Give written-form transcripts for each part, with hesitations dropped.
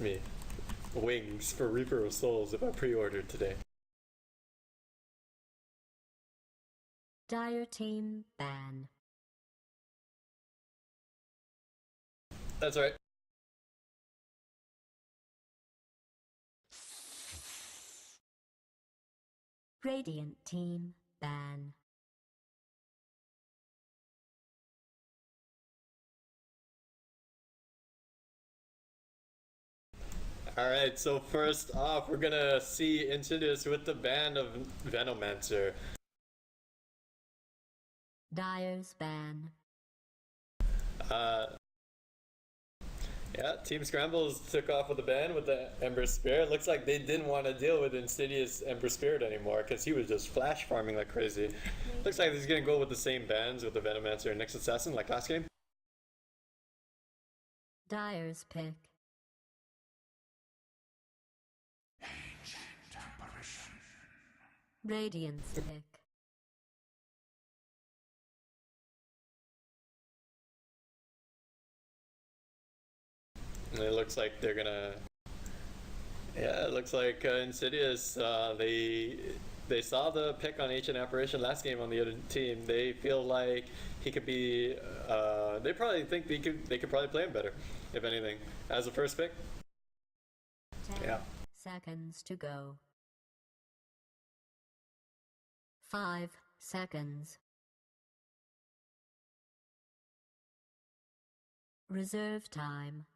me wings for Reaper of Souls if I pre-ordered today. Dire team ban. That's right. Radiant team ban. Alright, so first off, we're gonna see InSidiouS with the ban of Venomancer. Dire's ban. Yeah, Team Skrambless took off with the ban with the Ember Spirit. Looks like they didn't want to deal with InSidiouS Ember Spirit anymore because he was just flash farming like crazy. Looks like he's gonna go with the same bans with the Venomancer and Next Assassin like last game. Dire's pick. Radiant's pick. And it looks like they're gonna. Yeah, it looks like InSidiouS. They saw the pick on Ancient Apparition last game on the other team. They feel like he could be. They probably think they could probably play him better, if anything, as a first pick. 10 seconds to go. 5 seconds. Reserve time.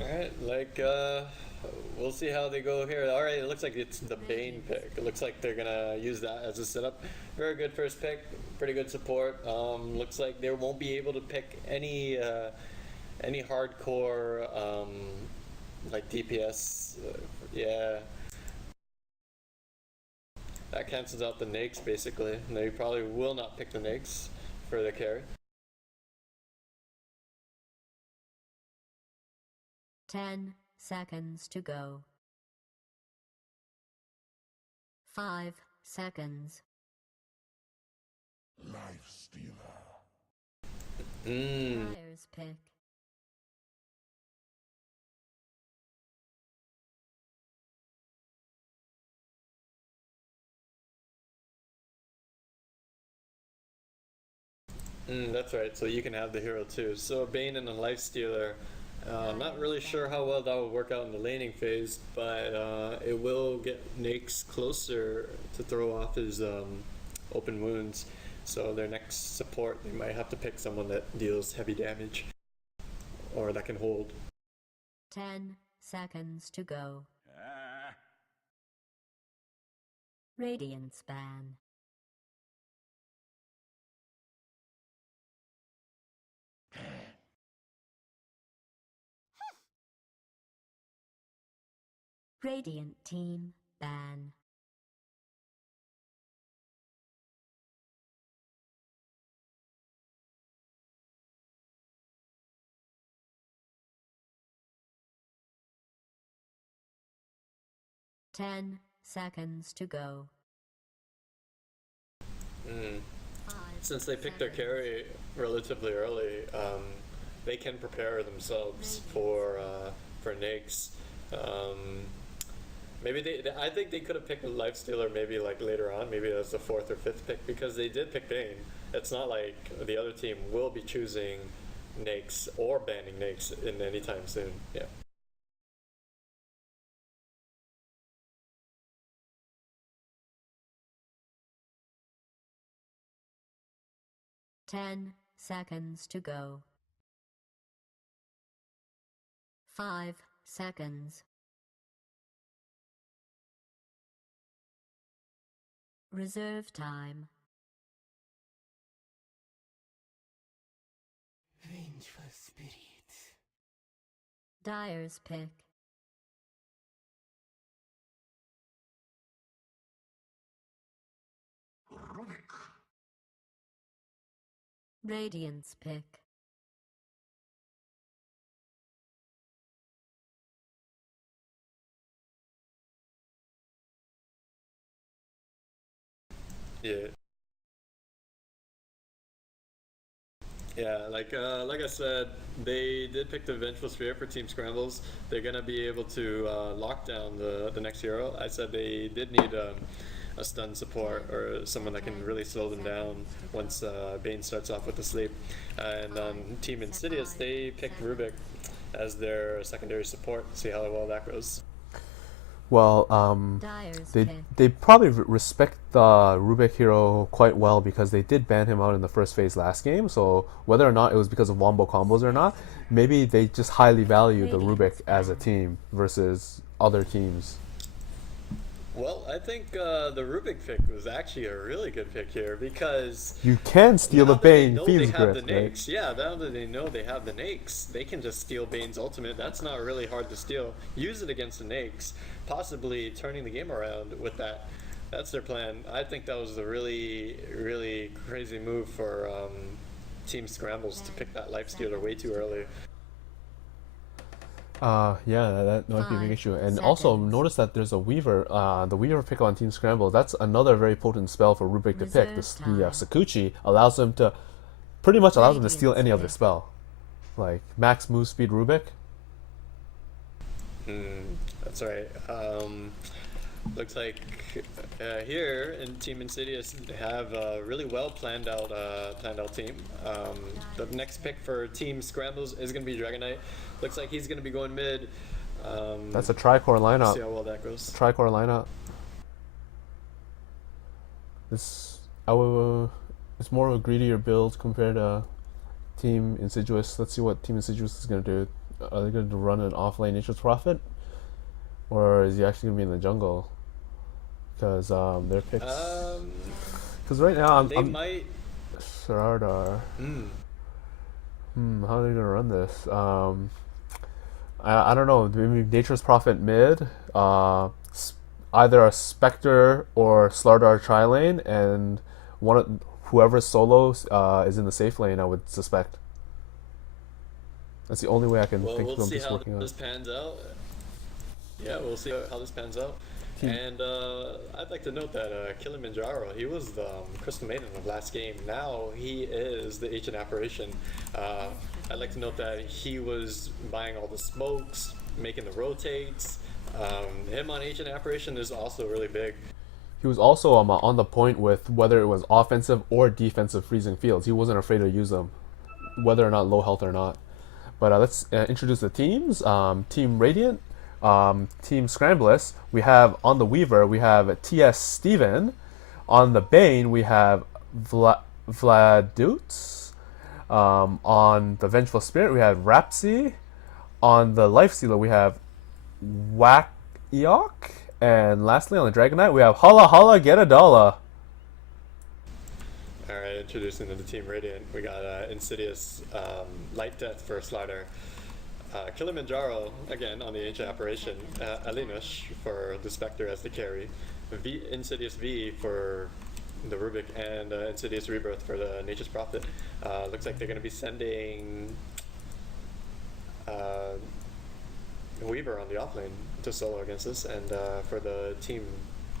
Alright, we'll see how they go here. Alright, it looks like it's the Bane pick. It looks like they're gonna use that as a setup. Very good first pick, pretty good support. Looks like they won't be able to pick any hardcore, like DPS. Yeah. That cancels out the Nakes basically. They probably will not pick the Nakes for the carry. 10 seconds to go. 5 seconds. Life Stealer. Dire's pick. That's right, so you can have the hero too. So Bane and a Life Stealer. Not really sure how well that will work out in the laning phase, but it will get Nakes closer to throw off his open wounds. So their next support, they might have to pick someone that deals heavy damage or that can hold. 10 seconds to go. Radiant's ban. Radiant team ban. Ten seconds to go. Since they picked their carry relatively early, they can prepare themselves for Nakes. Maybe I think they could have picked a Life Stealer maybe like later on, maybe as the 4th or 5th pick, because they did pick Bane. It's not like the other team will be choosing Nakes or banning Nakes in any time soon. Yeah. Ten seconds to go. 5 seconds. Reserve time. Vengeful spirits. Dire's pick. Rubick. Radiant's pick. Yeah. Yeah, like I said, they did pick the Vengeful Spirit for Team Skrambless. They're gonna be able to lock down the next hero. I said they did need a stun support or someone that can really slow them down once Bane starts off with the sleep. And on Team InSidiouS, they picked Rubick as their secondary support. See how well that goes. Well, Dyer's they pick. they probably respect the Rubick hero quite well because they did ban him out in the first phase last game. So whether or not it was because of wombo combos or not, maybe they just highly value the Rubick as a team versus other teams. Well, I think the Rubick pick was actually a really good pick here because You can steal the now that they Bane know they Thieves have the Grip, right? Nakes, yeah, now that they know they have the Nakes, they can just steal Bane's ultimate. That's not really hard to steal. Use it against the Nakes, possibly turning the game around with that. That's their plan. I think that was a really, really crazy move for Team Skrambless to pick that Life Stealer way too early. Yeah, that might be a big 5 issue. And also seconds. notice that there's a Weaver, the Weaver pick on Team Scramble. That's another very potent spell for Rubick to pick. Reserve The time. Sakuchi allows him to, pretty much allows him to steal Radiant's any other pick. spell, like max move speed Rubick. That's right. Looks like here in Team InSidiouS they have a really well planned out team. The next pick for Team Scrambles is going to be Dragon Knight. Looks like he's going to be going mid. That's a tricore lineup. See how well that goes. Tricore lineup. This it's more of a greedier build compared to Team InSidiouS. Let's see what Team InSidiouS is gonna do. Are they gonna run an offlane Nature's Prophet, or is he actually gonna be in the jungle? Because their picks. Because right now They I'm might. Serardar. How are they gonna run this? I don't know. Maybe Nature's Prophet mid. Either a Spectre or Slardar tri lane, and whoever solo is in the safe lane. I would suspect. That's the only way I can Well, think we'll of see this how working out. this pans out. Yeah, we'll see how this pans out. Team- And I'd like to note that Kilimanjaro, he was the Crystal Maiden of last game. Now he is the Ancient Apparition. I'd like to note that he was buying all the smokes, making the rotates. Him on Ancient Apparition is also really big. He was also on the point with whether it was offensive or defensive freezing fields. He wasn't afraid to use them, whether or not low health or not. But let's introduce the teams. Team Radiant, Team Skrambless. We have on the Weaver, we have TS Steven. On the Bane, we have Vladutz. On the Vengeful Spirit, we have Rapsy. On the Lifestealer, we have Wakiok. And lastly, on the Dragon Knight, we have Holla Holla Get a Dollar. Alright, introducing to the Team Radiant, we got InSidiouS, Light Death for Slider. Kilimanjaro, again, on the Ancient Apparition. Alinush for the Spectre as the carry. InSidiouS V for the Rubick, and InSidiouS Rebirth for the Nature's Prophet. Looks like they're going to be sending Weaver on the offlane to solo against this, and for the Team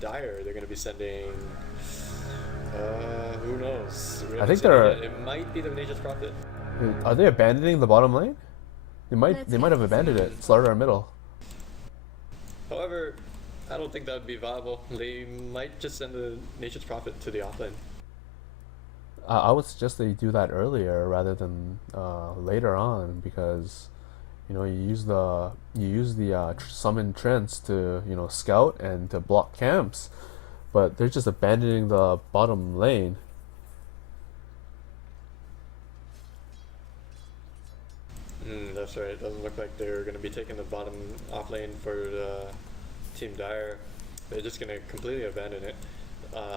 Dire, they're going to be sending... who knows? We I haven't think seen it they're- yet. It might be the Nature's Prophet. Are they abandoning the bottom lane? They might Let's have get abandoned it. Slardar middle. However, I don't think that would be viable. They might just send the Nature's Prophet to the offlane. I would suggest they do that earlier rather than later on, because you use the summon trends to scout and to block camps, but they're just abandoning the bottom lane. That's right. It doesn't look like they're going to be taking the bottom offlane for the Team Dire. They're just going to completely abandon it,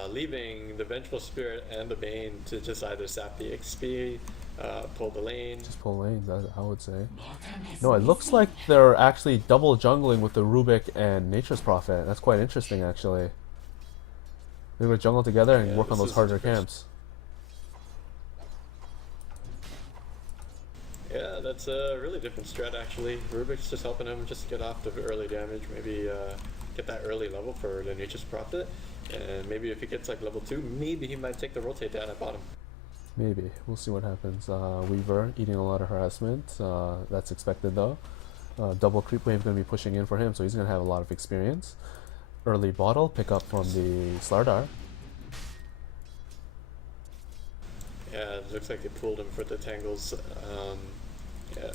leaving the Vengeful Spirit and the Bane to just either sap the XP, pull the lane. Just pull lanes, I would say. No, it looks like they're actually double jungling with the Rubick and Nature's Prophet. That's quite interesting, actually. They're going to jungle together and Yeah, work on this those is harder interesting. camps. Yeah, that's a really different strat actually. Rubick's just helping him just get off the early damage, maybe get that early level for the Nature's Prophet. And maybe if he gets like level 2, maybe he might take the rotate down at bottom. Maybe. We'll see what happens. Weaver eating a lot of harassment. That's expected though. Double creep wave going to be pushing in for him, so he's going to have a lot of experience. Early bottle pick up from the Slardar. Yeah, it looks like they pulled him for the tangles. Yeah.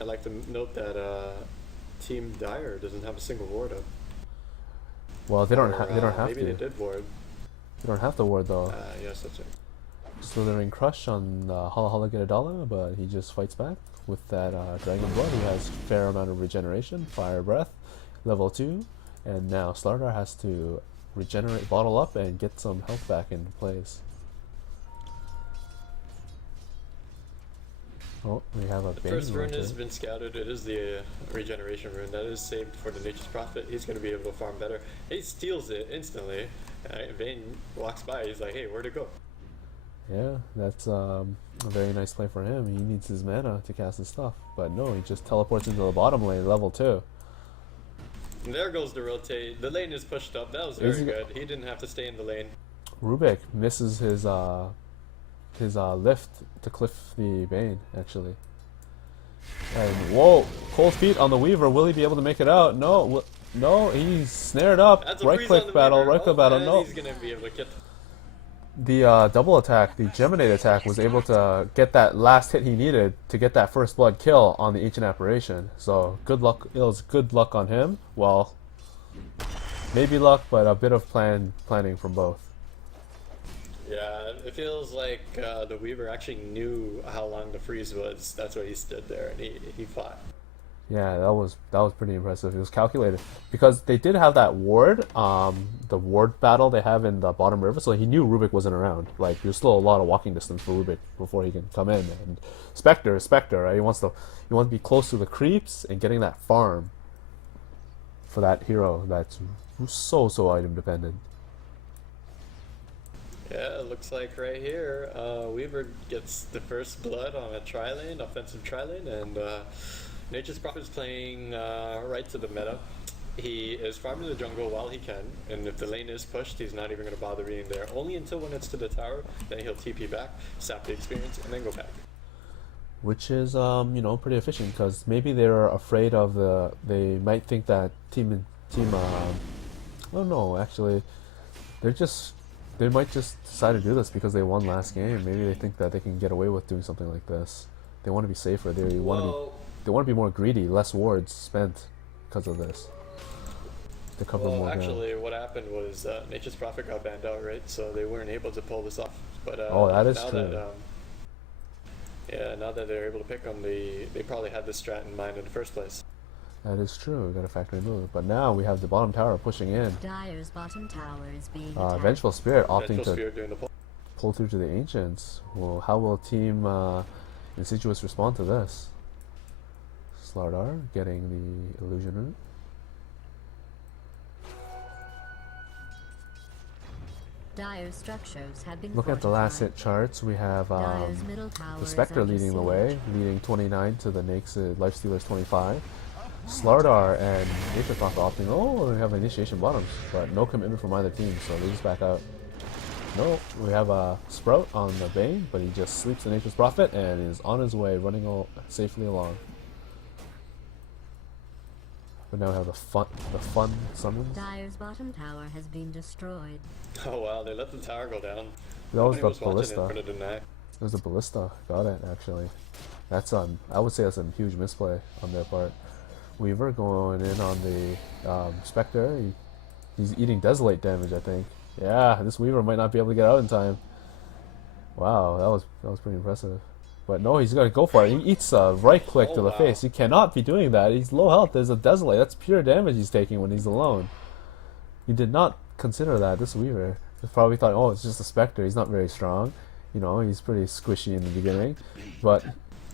I'd like to note that Team Dire doesn't have a single ward up. Well, they don't have maybe to. they did ward. They don't have to ward though. Yes, that's it. Slithering Crush on Hala Hala get a dollar, but he just fights back with that Dragon Blood. He has fair amount of regeneration, Fire Breath, level 2, and now Slardar has to regenerate, bottle up, and get some health back into place. Oh, we have a The Bane first rune right has there. been scouted. It is the regeneration rune. That is saved for the Nature's Prophet. He's going to be able to farm better. He steals it instantly. Vayne walks by. He's like, hey, where'd it go? Yeah, that's a very nice play for him. He needs his mana to cast his stuff, but no, he just teleports into the bottom lane, level 2. And there goes the rotate. The lane is pushed up. That was very good. He didn't have to stay in the lane. Rubick misses his lift to cliff the Bane, actually. And whoa, cold feet on the Weaver. Will he be able to make it out? No, no, he's snared up. That's a Right freeze on click the battle, Weaver. right click Oh, battle. man, No, he's going to be able to get. the double attack, the Geminate attack, was able to get that last hit he needed to get that first blood kill on the Ancient Apparition. So good luck. It was good luck on him. Well, maybe luck, but a bit of planning from both. Yeah, it feels like the Weaver actually knew how long the freeze was. That's why he stood there and he fought. Yeah, that was pretty impressive. It was calculated because they did have that ward, the ward battle they have in the bottom river. So he knew Rubick wasn't around. Like there's still a lot of walking distance for Rubick before he can come in. And Spectre, right? He wants to be close to the creeps and getting that farm for that hero that's so item dependent. Yeah, it looks like right here, Weaver gets the first blood on a tri-lane, offensive tri-lane, and Nature's Prophet is playing right to the meta. He is farming the jungle while he can, and if the lane is pushed, he's not even going to bother being there. Only until when it's to the tower, then he'll TP back, sap the experience, and then go back. Which is, pretty efficient because maybe they're afraid of they might think that team, I don't know, actually, they might just decide to do this because they won last game. Maybe they think that they can get away with doing something like this. They want to be safer. They want to be more greedy, less wards spent because of this. To cover more ground. Actually, what happened was Nature's Prophet got banned out, right? So they weren't able to pull this off. But oh, that is now true. Now that they're able to pick them, they probably had this strat in mind in the first place. That is true. We got a factory move, but now we have the bottom tower pushing in. Dire's bottom tower is being attacked. Vengeful Spirit opting Vengeful to Spirit doing the pull. pull through to the Ancients. Well, how will Team InSidiouS respond to this? Slardar getting the illusion root. Dire's structures have been Look at the last hit fortified. charts. We have Dire's middle tower the is Spectre under leading the siege. way, leading 29 to the Nake's Lifestealers 25. Slardar and Nature's Prophet opting. Oh, we have initiation bottoms, but no commitment from either team, so they just back out. No, we have a Sprout on the Bane, but he just sleeps the Nature's Prophet and is on his way, running safely along. But now we have the fun summons. Dire's bottom tower has been destroyed. Oh wow, they let the tower go down. That was Nobody the watching in ballista. front of the neck. It was a ballista. Got it, actually. That's I would say that's a huge misplay on their part. Weaver going in on the Spectre. He's eating Desolate damage, I think. Yeah, this Weaver might not be able to get out in time. Wow, that was pretty impressive. But no, he's got to go for it. He eats a right click to the wow. face. He cannot be doing that. He's low health. There's a Desolate. That's pure damage he's taking when he's alone. He did not consider that, this Weaver. He probably thought, oh, it's just a Spectre. He's not very strong. You know, he's pretty squishy in the beginning. But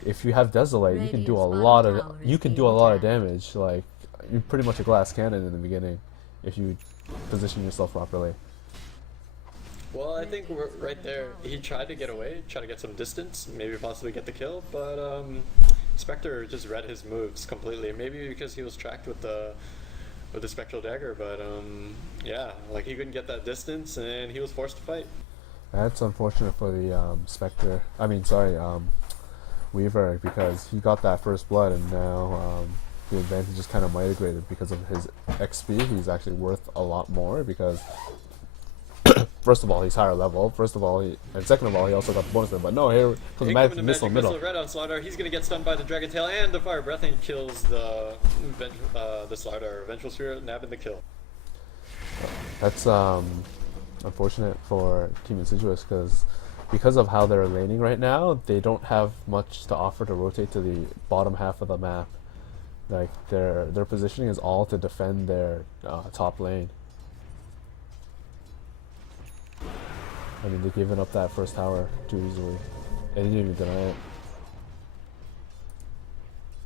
if you have Desolate, you can do a Radiant's lot bottom of tower is being attacked. damage. Like, you're pretty much a glass cannon in the beginning if you position yourself properly. Well, I think we're right there. He tried to get away, try to get some distance, maybe possibly get the kill, but Spectre just read his moves completely. Maybe because he was tracked with the with the Spectral Dagger, but yeah, like he couldn't get that distance and he was forced to fight. That's unfortunate for the Spectre. I mean, sorry, Weaver, because he got that first blood, and now the advantage is kind of migrated because of his XP. He's actually worth a lot more because, first of all, he's higher level. First of all, and second of all, he also got the bonus there. But no, here comes the magic missile middle. Red on Slaughter. He's gonna get stunned by the Dragon Tail and the Fire Breath, and kills the Slaughter. Vengeful Spirit nabbing the kill. That's unfortunate for Team InSidiouS because of how they're laning right now, they don't have much to offer to rotate to the bottom half of the map. Like their positioning is all to defend their top lane. I mean, they've given up that first tower too easily. They didn't even deny it.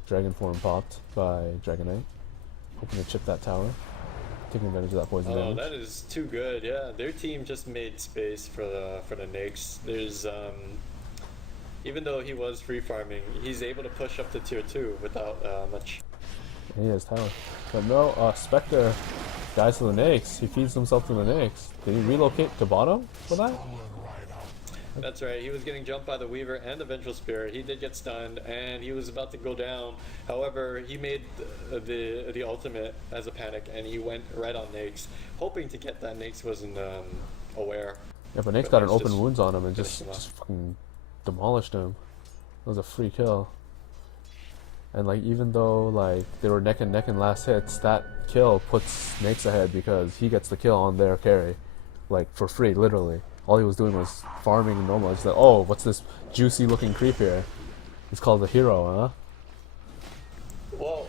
Dragon form popped by Dragonite, hoping to chip that tower. Taking advantage of that poison damage. That is too good. Yeah, their team just made space for the Nyx. There's even though he was free farming, he's able to push up to tier 2 without much. And he has tower, but no. Spectre dies to the Nyx. He feeds himself to the Nyx. Did he relocate to bottom for that? That's right. He was getting jumped by the Weaver and the Vengeful Spirit. He did get stunned, and he was about to go down. However, he made the ultimate as a panic, and he went right on Nyx, hoping to get that. Nyx wasn't aware. Yeah, but Nyx got an open wounds on him and just fucking demolished him. That was a free kill. And like, even though like they were neck and neck in last hits, that kill puts Nyx ahead because he gets the kill on their carry, like for free, literally. All he was doing was farming normal. He's like, oh, what's this juicy looking creep here? It's called the hero, huh? Well,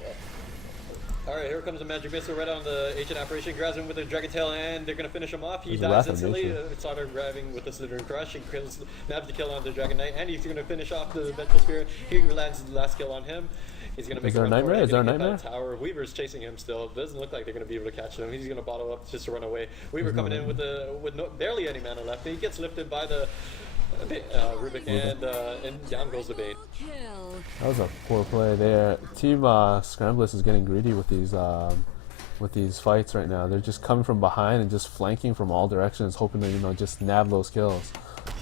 alright, here comes a magic missile right on the ancient apparition. Grabs him with a dragon tail, and they're gonna finish him off. He dies instantly. Slaughter grabbing with the Slithering Crush. He nabs the kill on the Dragon Knight, and he's gonna finish off the Vengeful Spirit. He lands the last kill on him. He's gonna make Is there a nightmare? Is there a nightmare? Tower. Weaver's chasing him still. It doesn't look like they're gonna be able to catch him. He's gonna bottle up just to run away. Weaver coming in with barely any mana left. He gets lifted by the Rubick, and down goes the Bane. That was a poor play there. Team Skrambless is getting greedy with these fights right now. They're just coming from behind and just flanking from all directions, hoping to just nab those kills.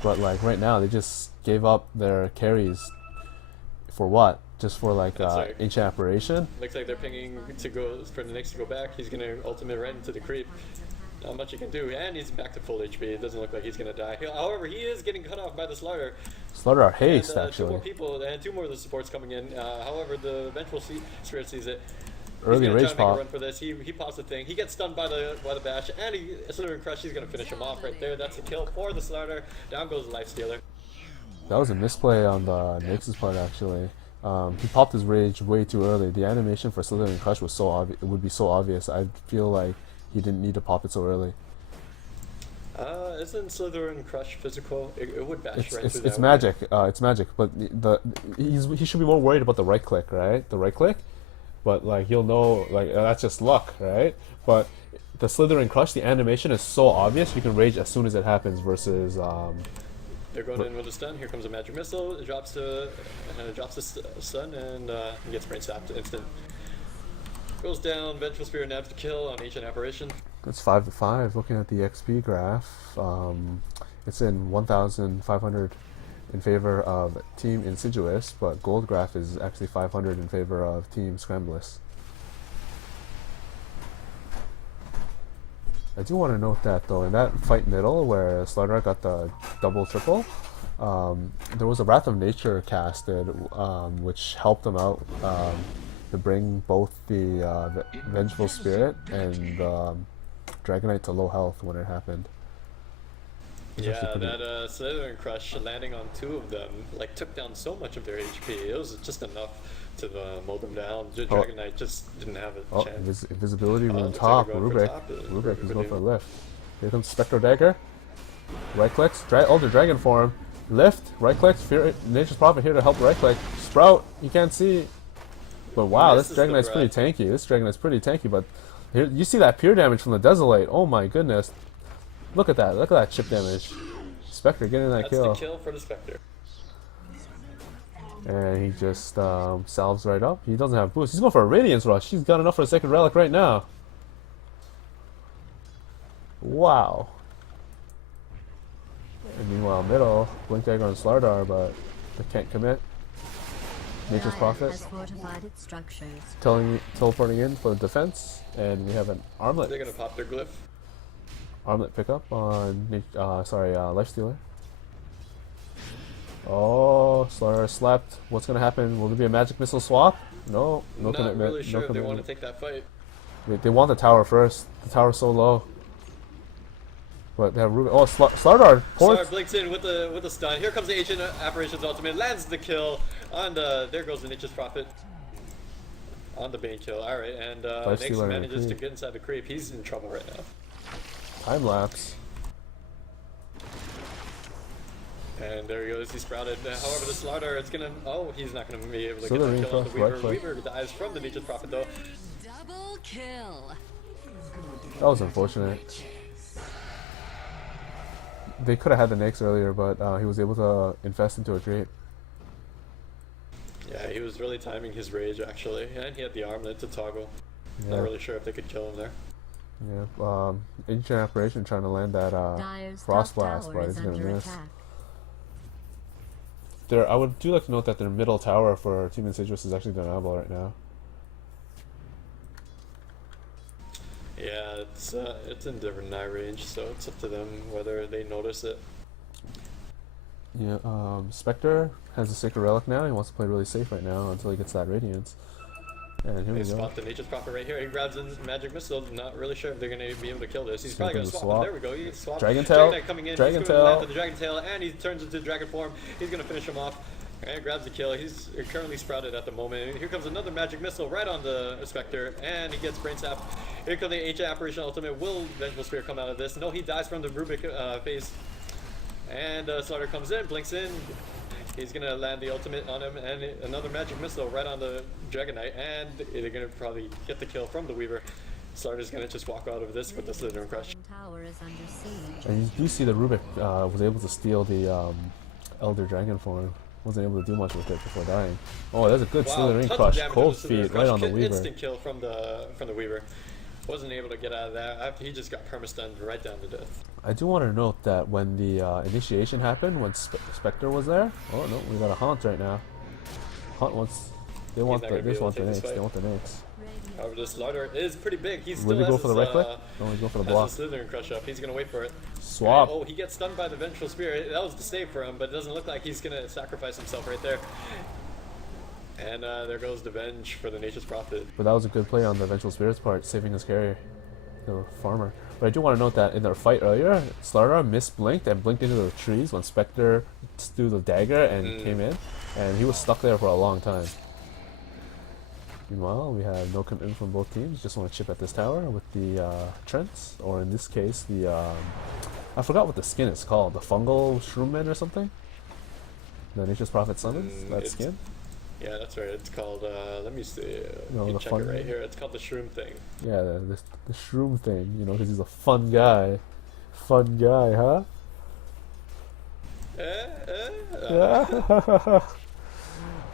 But like right now, they just gave up their carries for what? Just for like ancient apparition. Looks like they're pinging to go for the Nyx to go back. He's gonna ultimate right into the creep. Not much he can do, and he's back to full HP. It doesn't look like he's gonna die. However, he is getting cut off by the Slaughter. Slaughter are haste, actually. 2 more people and 2 more of the supports coming in. However, the Vengeful Spirit sees it. Early rage pop. Make a run for this. He pops the thing. He gets stunned by the bash, and Slithering Crush. He's gonna finish him off right there. That's a kill for the Slaughter. Down goes the Lifestealer. That was a misplay on the Nyx's part, actually. He popped his rage way too early. The animation for Slithering Crush was so obvious. It would be so obvious. I feel like he didn't need to pop it so early. Isn't Slithering Crush physical? It would bash right through that. It's magic. It's magic. But he should be more worried about the right click, right? The right click. But like he'll know, like that's just luck, right? But the Slithering Crush, the animation is so obvious. You can rage as soon as it happens. Versus they're going in with a stun. Here comes a magic missile. It drops the stun and gets brain sapped instant. Goes down. Vengeful Spirit nabs the kill on ancient apparition. It's 5-5. Looking at the XP graph, it's in 1,500 in favor of Team InSidiouS, but gold graph is actually 500 in favor of Team Skrambless. I do want to note that though, in that fight middle where Slaughter got the double triple, there was a Wrath of Nature casted, which helped them out to bring both the Vengeful Spirit and Dragonite to low health when it happened. Yeah, that Slithering Crush landing on 2 of them took down so much of their HP. It was just enough to mow them down. Dragonite just didn't have a chance. Invisibility on top. Rubick is going for a lift. Here comes Spectral Dagger. Right clicks. Ultra Dragon form. Lift. Right clicks. Nature's Prophet here to help right click. Sprout. You can't see. But wow, this Dragonite's pretty tanky. But here, you see that pure damage from the Desolate. Oh my goodness. Look at that. Look at that chip damage. Spectre getting that kill. That's the kill for the Spectre. And he just salves right up. He doesn't have boost. He's going for a Radiance Rush. He's got enough for a second relic right now. Wow. And meanwhile, middle, Blink Dagger and Slardar, but they can't commit. Nature's Dire Prophet has fortified its structures. teleporting in for the defense, and we have an armlet. They're gonna pop their glyph. Armlet pickup on Lifestealer. Oh, Slardar slept. What's gonna happen? Will there be a magic missile swap? No, no Not commitment. really sure no if they want commitment. to take that fight. They want the tower first. The tower's so low. But they have Rubick. Oh, Slardar! Slardar blinks in with the stun. Here comes the Ancient Apparition's ultimate. Lands the kill on the. There goes the Nature's Prophet. On the Bane kill. Alright, and Nyx Lifestealer manages to creep. get inside the creep. He's in trouble right now. Time lapse. And there he goes, he sprouted. However, the Slardar, it's gonna. Oh, he's not gonna be able to So get the the kill on the reinforced Weaver. right foot. Weaver dies from the Nature's Prophet though. Double kill. That was unfortunate. They could have had the Nyx earlier, but he was able to infest into a creep. Yeah, he was really timing his rage actually, and he had the armlet to toggle. Yeah. Not really sure if they could kill him there. Yeah. Ancient Apparition trying to land that Dire's Frost top Blast, tower but is he's gonna under miss. attack. I would do like to note that their middle tower for Team InSidiouS is actually deniable right now. Yeah, it's in different night range, so it's up to them whether they notice it. Yeah, Spectre has a Sacred Relic now. He wants to play really safe right now until he gets that Radiance. And here They we go. spot the Nature's Prophet right here. He grabs a magic missile. Not really sure if they're going to be able to kill this. He's probably going to swap. swap. There we go. He swapped. Dragon Tail. Knight coming in. Dragon He's going to land Tail. on the Dragon Tail, and he turns into dragon form. He's going to finish him off. And grabs the kill. He's currently sprouted at the moment. Here comes another magic missile right on the Spectre, and he gets Brain Sap. Here comes the Ancient Apparition Ultimate. Will Vengeful Spear come out of this? No, he dies from the Rubick phase. And Slardar comes in, blinks in. He's gonna land the ultimate on him, and another magic missile right on the Dragon Knight, and they're gonna probably get the kill from the Weaver. Slardar's gonna just walk out of this with the Slither and Crush. Tower is under siege. And you do see that Rubick was able to steal the Elder Dragon form. Wasn't able to do much with it before dying. Oh, there's a good Slithering tons of Crush. damage Cold with the Slither feet and right Crush. on the Weaver. Instant kill from the Weaver. Wasn't able to get out of that. After he just got perma-stunned right down to death. I do want to note that when the initiation happened, when Spectre was there. Oh no, we got a Haunt right now. Haunt wants. They want not the. gonna be They able want to the take this Nyx. They fight. want the Nyx. However, this Slardar is pretty big. He Will still he go has for the his, right click? No, he's going for the block. has his Slither and Crush up. He's gonna wait for it. Swap. Oh, he gets stunned by the Vengeful Spear. That was the save for him, but it doesn't look like he's gonna sacrifice himself right there. And there goes the Venge for the Nature's Prophet. But that was a good play on the Vengeful Spirit's part, saving his carrier, the farmer. But I do want to note that in their fight earlier, Slardar misblinked and blinked into the trees when Spectre threw the dagger and came in, and he was stuck there for a long time. Meanwhile, we have no commitment from both teams. Just want to chip at this tower with the Trents, or in this case, the I forgot what the skin is called. The fungal shroomman or something. The Nature's Prophet summons that it's- skin. Yeah, that's right. It's called, let me see. No, You the can check fun- it right here. It's called the Shroom Thing. Yeah, the shroom thing, you know, because he's a fun guy. Fun guy, huh?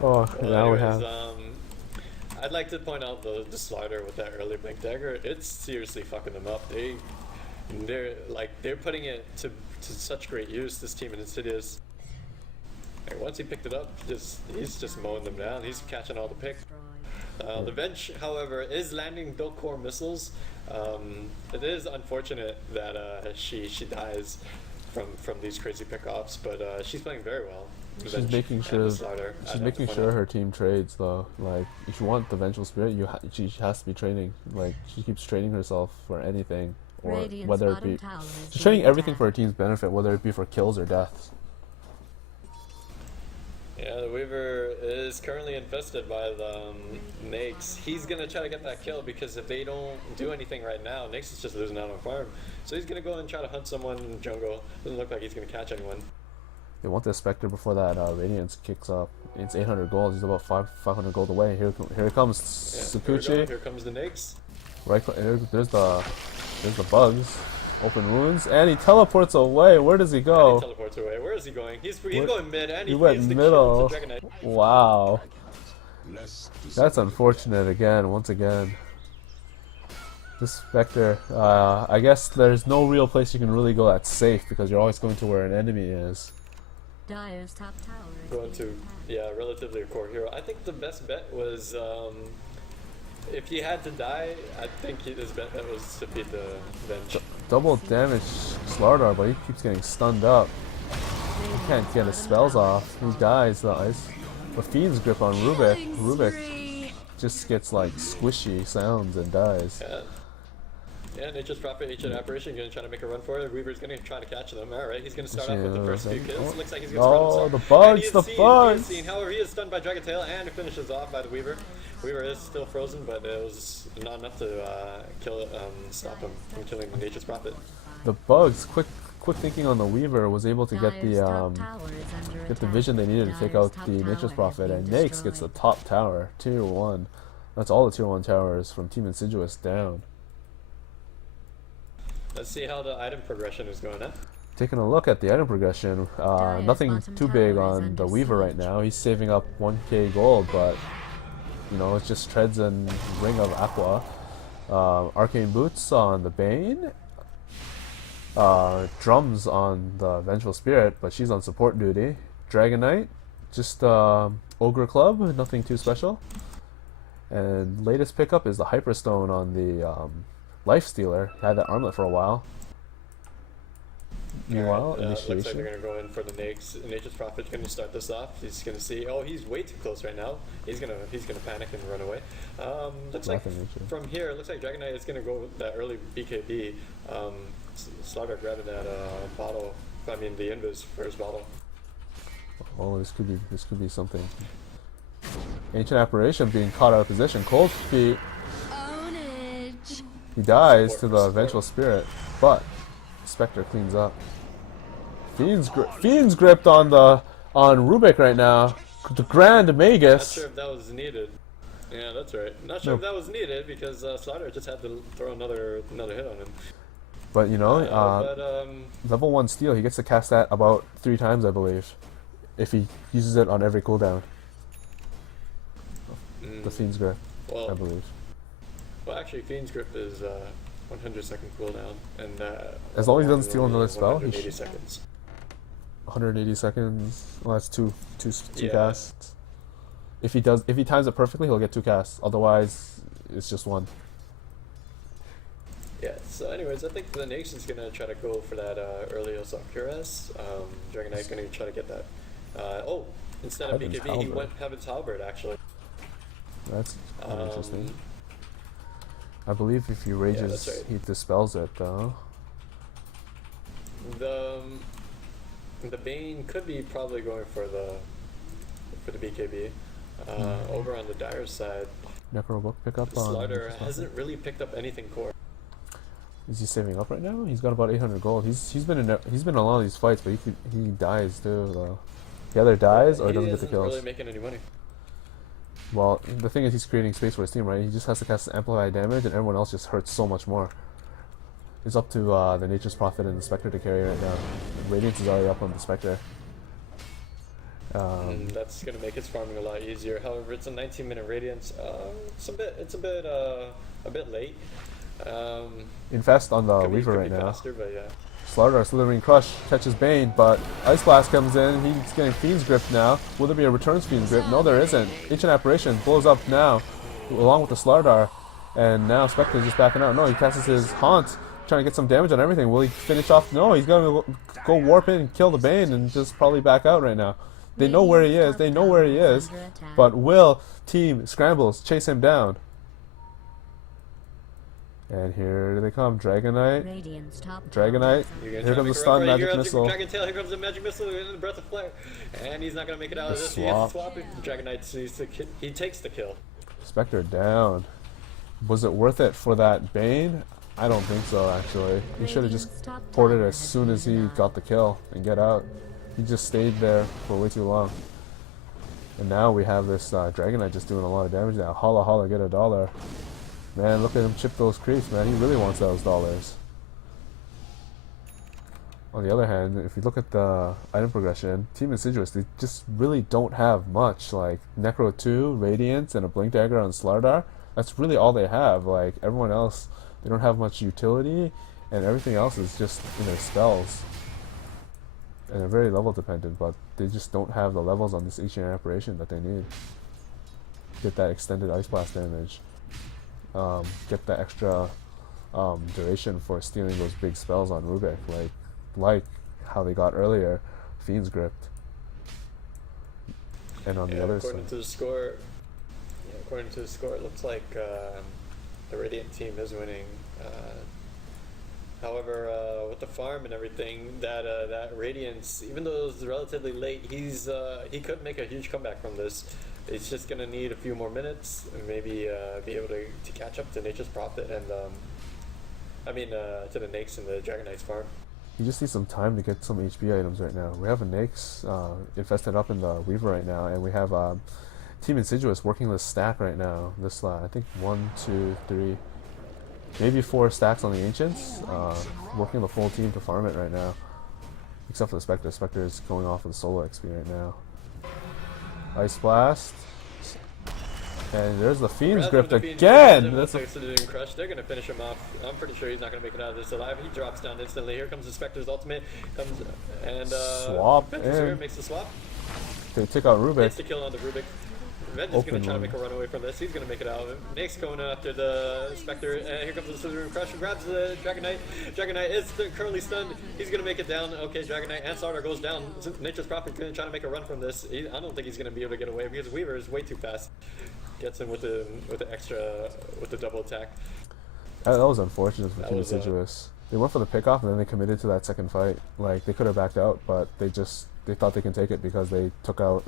Oh, Well, now we anyways, have. I'd like to point out the Slardar with that early blink dagger. It's seriously fucking them up. They're putting it to such great use. This team in InSidiouS. Like, once he picked it up, he's just mowing them down. He's catching all the picks. The Venge, however, is landing built core missiles. It is unfortunate that she dies from these crazy pickoffs, but she's playing very well. The She's Venge making and sure. the Slardar, I'd She's have making to point sure out. her team trades though. Like, if you want the Vengeful Spirit, she has to be training. Like, she keeps training herself for anything, or Radiant's whether it bottom be. tower is She's training under everything for her attack. team's benefit, whether it be for kills or deaths. Yeah, the Weaver is currently infested by the Nyx. He's gonna try to get that kill because if they don't do anything right now, Nyx is just losing out on farm. So he's gonna go and try to hunt someone in the jungle. Doesn't look like he's gonna catch anyone. They want the Spectre before that Radiance kicks up. It's 800 gold. He's about 500 gold away. Here comes Yeah, here we go. Sakuchi. Here comes the Nyx. Right, there's the bugs. Open wounds, and he teleports away. Where does he And go? he teleports away. Where is he going? He's Where- going mid, and He he went feeds the middle. kill to Dragon Knight. Wow, that's unfortunate again. Once again, This Spectre, I guess there's no real place you can really go that's safe because you're always going to where an enemy is. Dire's top tower is Going being to, attacked. yeah, relatively a core hero. I think the best bet was, if he had to die, I think his bet was to beat the bench. Double damage Slardar, but he keeps getting stunned up. He can't get his spells off. He dies, guys. The Fiend's Grip on Rubick. Rubick just gets like squishy sounds and dies. Yeah. Yeah, Nature's Prophet, Ancient Apparition, gonna try to make a run for it. Weaver's gonna try to catch them. Alright, he's gonna start off with the first few kills. Looks like he's gonna Oh, spread the himself. bugs, And he is the seen, bugs! He is seen. However, he is stunned by Dragon Tail and finishes off by the Weaver. Weaver is still frozen, but it was not enough to stop him from killing the Nature's Prophet. The bugs, quick thinking on the Weaver was able to get Dire's the top tower is under get the attack. vision they needed to take Dire's out top the tower Nature's has Prophet, been and Nakes gets the destroyed. top tower, tier 1. That's all the tier 1 towers from Team InSidiouS down. Let's see how the item progression is going up. Taking a look at the item progression, Dire's nothing bottom too big tower is on the under Weaver right siege. now. He's saving up 1k gold, but you know, it's just treads and Ring of Aqua. Arcane Boots on the Bane. Drums on the Vengeful Spirit, but she's on support duty. Dragon Knight, just Ogre Club, nothing too special. And latest pickup is the Hyperstone on the Life Stealer. Had that armlet for a while. Meanwhile, Alright, looks like initiation. they're gonna go in for the Nature's Prophet. Gonna start this off. He's gonna see. Oh, he's way too close right now. He's gonna panic and run away. Looks like Nothing nature. from here, looks like Dragon Knight is gonna go with that early BKB. Slaughter grabbing that bottle. I mean the invis for his bottle. Oh, this could be something. Ancient Apparition being caught out of position. Cold Feet. Ownage. He dies Support to for the support. Vengeful Spirit, but Spectre cleans up. Fiend's gripped on Rubick right now. The Grand Not Magus. sure if that was needed. Yeah, that's right. Not sure if that was needed because Slaughter just had to throw another hit on him. But you know, But level 1 steal, he gets to cast that about 3 times, I believe, if he uses it on every cooldown. The Fiend's Grip, I well, believe. actually, Fiend's Grip is 100-second cooldown, and As long as he doesn't steal only another spell, he 180 should. seconds. 180 seconds. Well, that's two Yeah. casts. If he times it perfectly, he'll get 2 casts. Otherwise, it's just 1. Yeah, so anyways, I think the Nation's gonna try to go for that early Osaka Cuirass. Dragon Knight's gonna try to get that. Instead of Heaven's BKB, he Halberd. went Heaven's Halberd, actually. That's kind of interesting. Um, I believe if he rages, that's right. he dispels it, though. The Bane could be probably going for the BKB. Over on the Dire side, Necro book pickup on. Slaughter hasn't really picked up anything core. Is he saving up right now? He's got about 800 gold. He's been in a lot of these fights, but he dies too, though. He either dies or he doesn't get the isn't kills. really making any money. Well, the thing is, he's creating space for his team, right? He just has to cast amplified damage, and everyone else just hurts so much more. It's up to the Nature's Prophet and the Spectre to carry right now. Radiance is already up on the Spectre. And that's gonna make his farming a lot easier. However, it's a 19-minute radiance. It's a bit late. Infest on the Could Weaver be right now. faster, but yeah. Slaughter, Slithering Crush, catches Bane, but Ice Blast comes in. He's getting Fiend's Grip now. Will there be a returns Fiend's Grip? No, there isn't. Ancient Apparition blows up now, along with the Slardar. And now Spectre's just backing out. No, he casts his Haunt, trying to get some damage on everything. Will he finish off? No, he's going to go warp in and kill the Bane and just probably back out right now. They know where he is. They know where he is. But will Team Skrambless chase him down? And here they come. Dragon Knight. Radiant's top Dragon tower Knight. You're gonna Here try to comes the make a stun run for it. magic Here comes the missile. Dragon Tail, here comes the magic missile and the breath of flare. And he's not gonna make it out of The this. He has swap. to swap it. Dragon Knight needs to he takes the kill. Spectre down. Was it worth it for that Bane? I don't think so, actually. He should have just ported as soon as he got the kill and get out. He just stayed there for way too long. And now we have this Dragon Knight just doing a lot of damage now. Holla holla, get $1. Man, look at him chip those creeps, man. He really wants those dollars. On the other hand, if you look at the item progression, Team InSidiouS, they just really don't have much. Like, Necro 2, Radiance, and a Blink Dagger on Slardar. That's really all they have. Like, everyone else They don't have much utility, and everything else is just in their spells. And they're very level dependent, but they just don't have the levels on this ancient apparition that they need. Get that extended Ice Blast damage. Get the extra duration for stealing those big spells on Rubick, like how they got earlier, Fiend's Gripped. And on the other according side, to the score, according to the score, it looks like the Radiant team is winning. However, with the farm and everything, that Radiance, even though it was relatively late, he could make a huge comeback from this. It's just gonna need a few more minutes and maybe be able to catch up to Nature's Prophet and to the Nakes and the Dragonites farm. you just need some time to get some HP items right now. We have a Nyx infested up in the Weaver right now, and we have Team InSidiouS working this stack right now. This I think 1, 2, 3, maybe 4 stacks on the Ancients. Working the full team to farm it right now, except for the Spectre. Spectre is going off with solo XP right now. Ice Blast. And there's the Fiend's Grip again! That's Crush. They're gonna finish him off. I'm pretty sure he's not gonna make it out of this alive. He drops down instantly. Here comes the Spectre's ultimate. Comes and swap in. Makes the swap. They take out Rubick. Gets the kill on the Rubick. Revenge is gonna try to make a run away from this. He's gonna make it out. Nake's going after the Spectre. And here comes the Slithering Crush. Grabs the Dragonite. Dragonite is currently stunned. He's gonna make it down. Okay, Dragonite and Starter goes down. Nature's Prophet gonna try to make a run from this. I don't think he's gonna be able to get away because Weaver is way too fast. Gets him with the double attack. That was unfortunate for Team InSidiouS. They went for the pickoff and then they committed to that second fight. Like they could have backed out, but they thought they can take it because they took out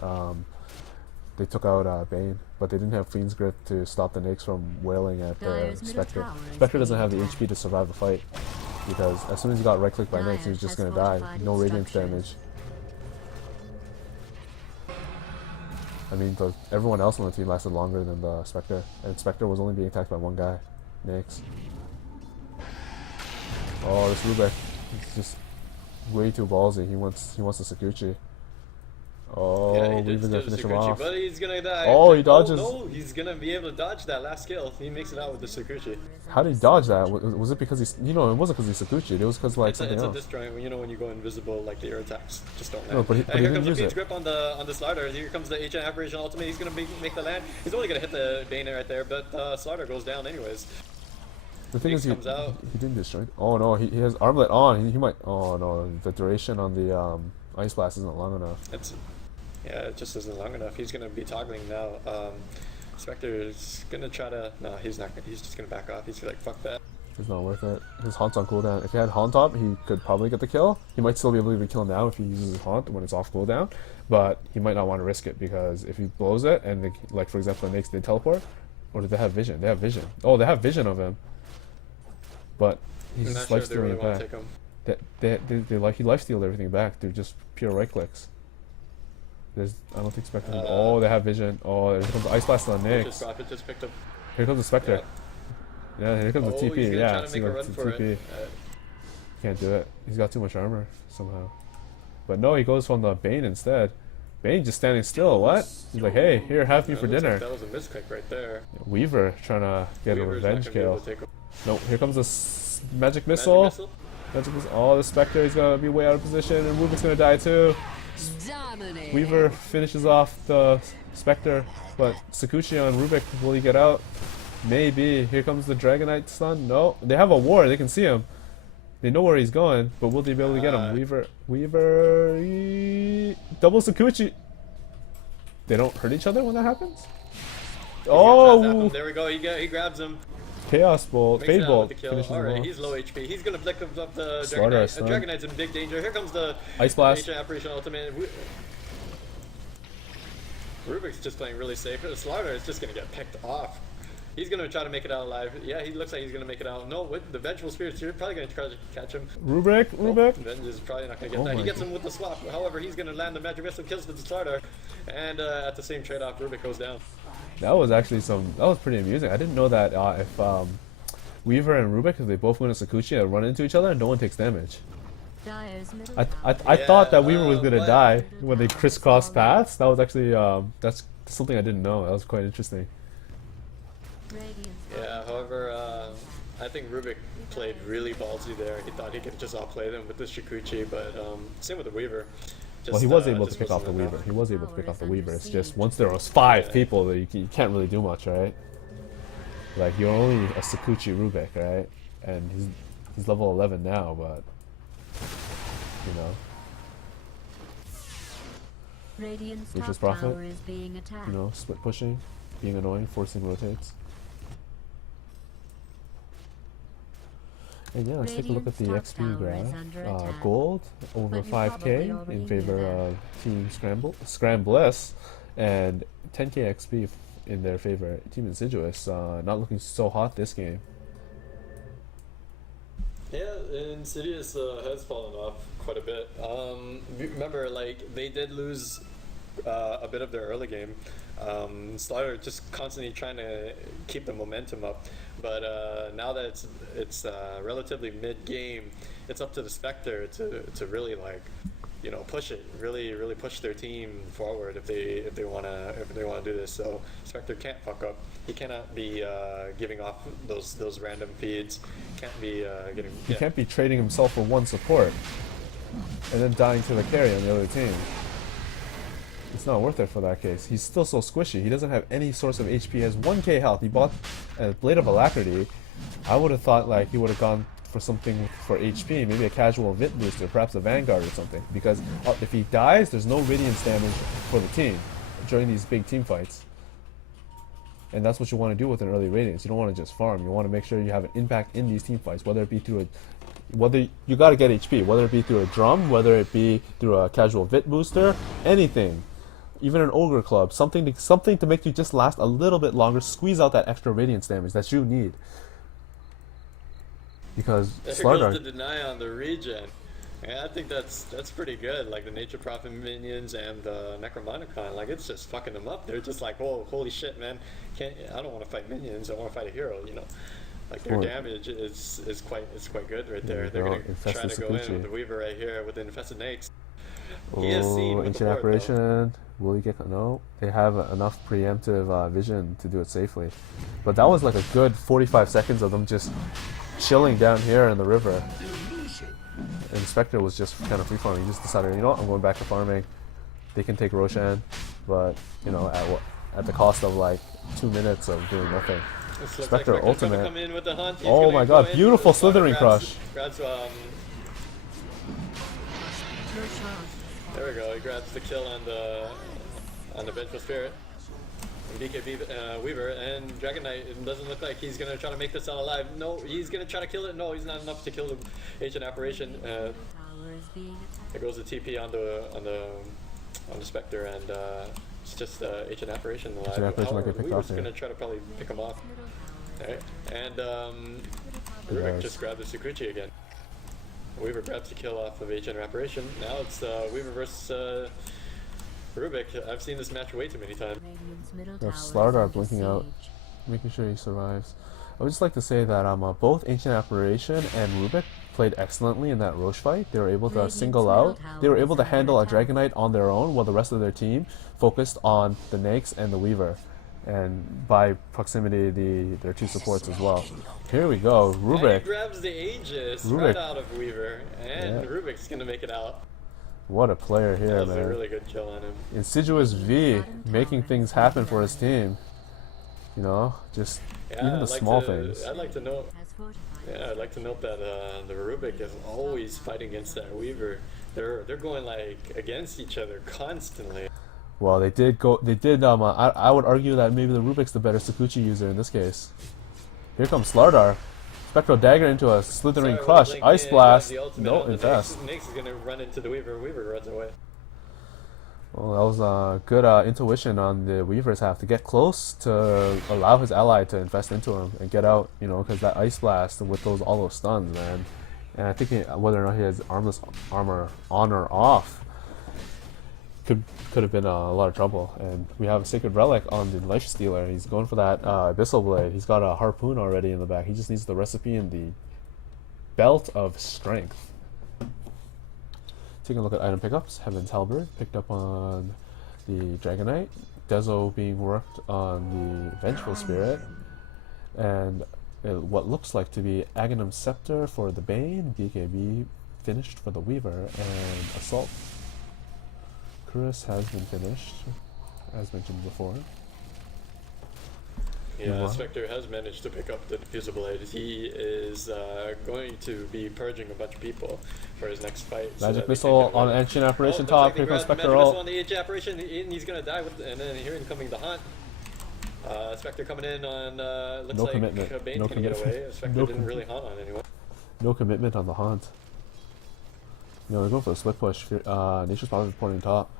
Bane, but they didn't have Fiend's Grip to stop the Nakes from wailing at the Spectre. Spectre doesn't have the HP to survive the fight because as soon as he got right clicked by Nakes, he was just gonna die. No radiance damage. I mean, everyone else on the team lasted longer than the Spectre, and Spectre was only being attacked by one guy, Nyx. Oh, this Rubick, he's just way too ballsy. He wants the Sakuchi. Oh, yeah, Weaver's gonna finish him off. But he's gonna die. Oh, he dodges. Oh, no, he's gonna be able to dodge that last kill. He makes it out with the Sakuchi. How did he dodge that? Was it because he's, it wasn't because he's Sakuchi. It was because like something else. It's a disjoint. When you go invisible, like your attacks just don't land. No, but he here didn't comes the use Fiend's it. Grip on the Slaughter. Here comes the Ancient Apparition ultimate. He's gonna make the land. He's only gonna hit the Bane right there, but Slaughter goes down anyways. The thing is, he didn't destroy. Oh no, he has armlet on. He might. Oh no, the duration on the Ice Blast isn't long enough. Yeah, it just isn't long enough. He's gonna be toggling now. Spectre is gonna try to. No, he's not. He's just gonna back off. He's like, fuck that. It's not worth it. His Haunt's on cooldown. If he had Haunt up, he could probably get the kill. He might still be able to kill now if he uses his Haunt when it's off cooldown, but he might not want to risk it because if he blows it and like for example, the Nakes did teleport, or do they have vision? They have vision. Oh, they have vision of him, but he's just life stealing it back. He life stealed everything back. They're just pure right clicks. I don't think Spectre. Oh, they have vision. Oh, here comes the Ice Blast on Nyx. Just picked up. Here comes the Spectre. Yeah, here comes the TP. He's yeah, trying to make a run for TP. Can't do it. He's got too much armor somehow. But no, he goes from the Bane instead. Bane just standing still. What? He's like, hey, here, have me for dinner. Like that was a misclick right there. Weaver trying to get a revenge kill. No, here comes the Magic Missile. Magic Missile. Oh, the Spectre is gonna be way out of position, and Rubick's gonna die too. Weaver finishes off the Spectre, but Sakuchi on Rubick, will he get out? Maybe. Here comes the Dragonite stun. No, they have a ward. They can see him. They know where he's going, but will they be able to get him? Weaver, double Sakuchi. They don't hurt each other when that happens. Oh, there we go. He grabs him. Chaos Bolt, Fade Bolt. Alright, he's low HP. He's gonna flick up the Dragonite. Dragonite's in big danger. Here comes the Ice Blast. Ancient Apparition ultimate. Rubick's just playing really safe. Slaughter is just gonna get picked off. He's gonna try to make it out alive. Yeah, he looks like he's gonna make it out. No, with the Vengeful Spirits, you're probably gonna try to catch him. Rubick. Venge is probably not gonna get that. He gets him with the swap. However, he's gonna land the Magic Missile, kills the Slaughter, and at the same trade-off, Rubick goes down. That was actually that was pretty amusing. I didn't know that if Weaver and Rubick, if they both win a Sakuchi and run into each other, no one takes damage. I thought that Weaver was gonna die when they crisscross paths. That was actually that's something I didn't know. That was quite interesting. Radiant's Yeah, however, I think Rubick played really ballsy there. He thought he could just outplay them with the Shikuchi, but same with the Weaver. Just, Well, he was able to just pick off the wasn't Weaver. enough. He was able to pick Tower off the is Weaver. under It's just siege. once there was 5 Yeah. people, that you can't really do much, right? Like you're only a Sakuchi Rubick, right? And he's level 11 now, but you know, Radiant's Lucius top Prophet, tower is being attacked. you know, split pushing, being annoying, forcing rotates. And yeah, let's take a look at the Radiant's top XP tower is graph. under attack. Gold over But you 5k probably already in knew favor that. of Team Skrambless, and 10k XP in their favor. Team InSidiouS, not looking so hot this game. Yeah, InSidiouS has fallen off quite a bit. Remember, like, they did lose a bit of their early game. Slaughter just constantly trying to keep the momentum up, but now that it's relatively mid-game, it's up to the Spectre to really, like, you know, push it, really push their team forward if they wanna do this. So Spectre can't fuck up. He cannot be giving off those random feeds. Can't be getting. He can't be trading himself for one support and then dying to the carry on the other team. It's not worth it for that case. He's still so squishy. He doesn't have any source of HP. He has 1k health. He bought a Blade of Alacrity. I would have thought like he would have gone for something for HP, maybe a casual Vit booster, perhaps a Vanguard or something. Because if he dies, there's no Radiance damage for the team during these big team fights. And that's what you want to do with an early Radiance. You don't want to just farm. You want to make sure you have an impact in these team fights, whether it be through whether you got to get HP, whether it be through a drum, whether it be through a casual Vit booster, anything. Even an Ogre Club, something to make you just last a little bit longer, squeeze out that extra Radiance damage that you need. Because There Slardar, goes the deny on the regen. Yeah, I think that's pretty good. Like the Nature Prophet minions and the Necromonicon, like it's just fucking them up. They're just like, whoa, holy shit, man! I don't want to fight minions. I want to fight a hero. You know, like their Well, damage is quite good right there. Yeah, They're they're gonna all try infested to go in Sakuchi. with the Weaver right here with the infested Nakes. He is seen with the Ancient board, Apparition. Will he get? No, they have enough preemptive vision to do it safely. But that was like a good 45 seconds of them just chilling down here in the river. And Spectre was just kind of free farming. He just decided, you know what, I'm going back to farming. They can take Roshan, but you know, at the cost of like 2 minutes of doing nothing. This looks Spectre like Spectre's gonna ultimate. come in with the hunt. He's Oh gonna my go god, in. beautiful Slaughter Slithering Crush. grabs there we go. He grabs the kill on the Vengeful Spirit. And BKB Weaver and Dragon Knight. It doesn't look like he's gonna try to make this out alive. No, he's gonna try to kill it. No, he's not enough to kill the Ancient Apparition. Tower is being attacked. There goes the TP on the Spectre, and it's just Ancient Apparition alive. Ancient Apparition might get picked Weaver's off here. gonna try to probably pick him off. Middle tower. Alright, and Rubick Yes. just grabbed the Sukuchi again. Weaver grabs the kill off of Ancient Apparition. Now it's Weaver versus Rubick. I've seen this match way too many times. Radiant's middle We have tower is Slardar under blinking out. siege. Making sure he survives. I would just like to say that both Ancient Apparition and Rubick played excellently in that Roche fight. They were able to Radiant's single middle out. tower They were is able to under handle a attack. Dragonite on their own while the rest of their team focused on the Nakes and the Weaver. And by proximity, their two supports as well. Here we go, And Rubick. he grabs the Aegis Rubick. right out of Weaver, and Yeah. Rubick's gonna make it out. What a player here, That was a man. really good kill on him. InSidiouS V making things happen for his team. You know, just Yeah, even the small things. I'd like to know. Has fortified. Yeah, I'd like to note that the Rubick is always fighting against that Weaver. They're going like against each other constantly. Well, they did go. They did. I would argue that maybe the Rubick's the better Sakuchi user in this case. Here comes Slardar. Spectral Dagger into a Slithering Sorry, Crush. Blink Ice in, Blast. the ultimate No, on the infest. Nyx is gonna run into the Weaver. Weaver runs away. Well, that was good intuition on the Weaver's half to get close to allow his ally to infest into him and get out. You know, because that Ice Blast with all those stuns, man. And I think whether or not he has armless armor on or off could have been a lot of trouble. And we have a Sacred Relic on the Life Stealer. He's going for that Abyssal Blade. He's got a Harpoon already in the back. He just needs the recipe and the Belt of Strength. Taking a look at item pickups. Heaven's Halberd picked up on the Dragonite. Dezo being worked on the Vengeful Spirit. And what looks like to be Aghanim Scepter for the Bane, BKB finished for the Weaver, and Assault Chris has been finished, as mentioned before. Yeah, Spectre has managed to pick up the Fusiblade. He is going to be purging a bunch of people for his next fight. Magic Missile on Ancient Apparition top. Here comes Spectre Magic ult. Missile on the Ancient Apparition, and he's gonna die with. And then here incoming the Hunt. Spectre coming in on. Looks No like commitment. Bane's No gonna get commitment. away. Spectre No didn't really hunt on anyone. No commitment on the Haunt. No, they're going for the split push. Nature's probably reporting top.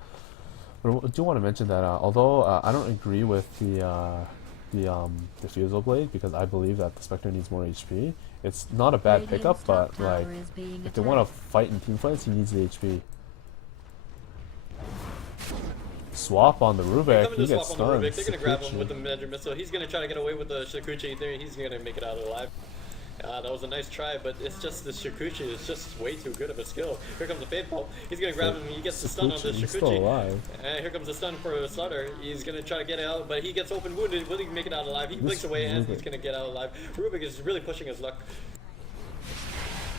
But I do want to mention that although I don't agree with the Diffusal Blade, because I believe that the Spectre needs more HP, it's not a bad pickup, but like if they want to fight in team fights, he needs the HP. Swap on the Rubick, he gets stunned. They're gonna grab him with the Magic Missile. He's gonna try to get away with the Shikuchi there. He's gonna make it out alive. That was a nice try, but it's just the Shikuchi is just way too good of a skill. Here comes the Faithful. He's gonna grab him. He gets the stun on the He's still Shikuchi. alive. And here comes the stun for Slaughter. He's gonna try to get out, but he gets open wounded. Will he make it out alive? He blinks away and he's gonna get out alive. Rubick is really pushing his luck.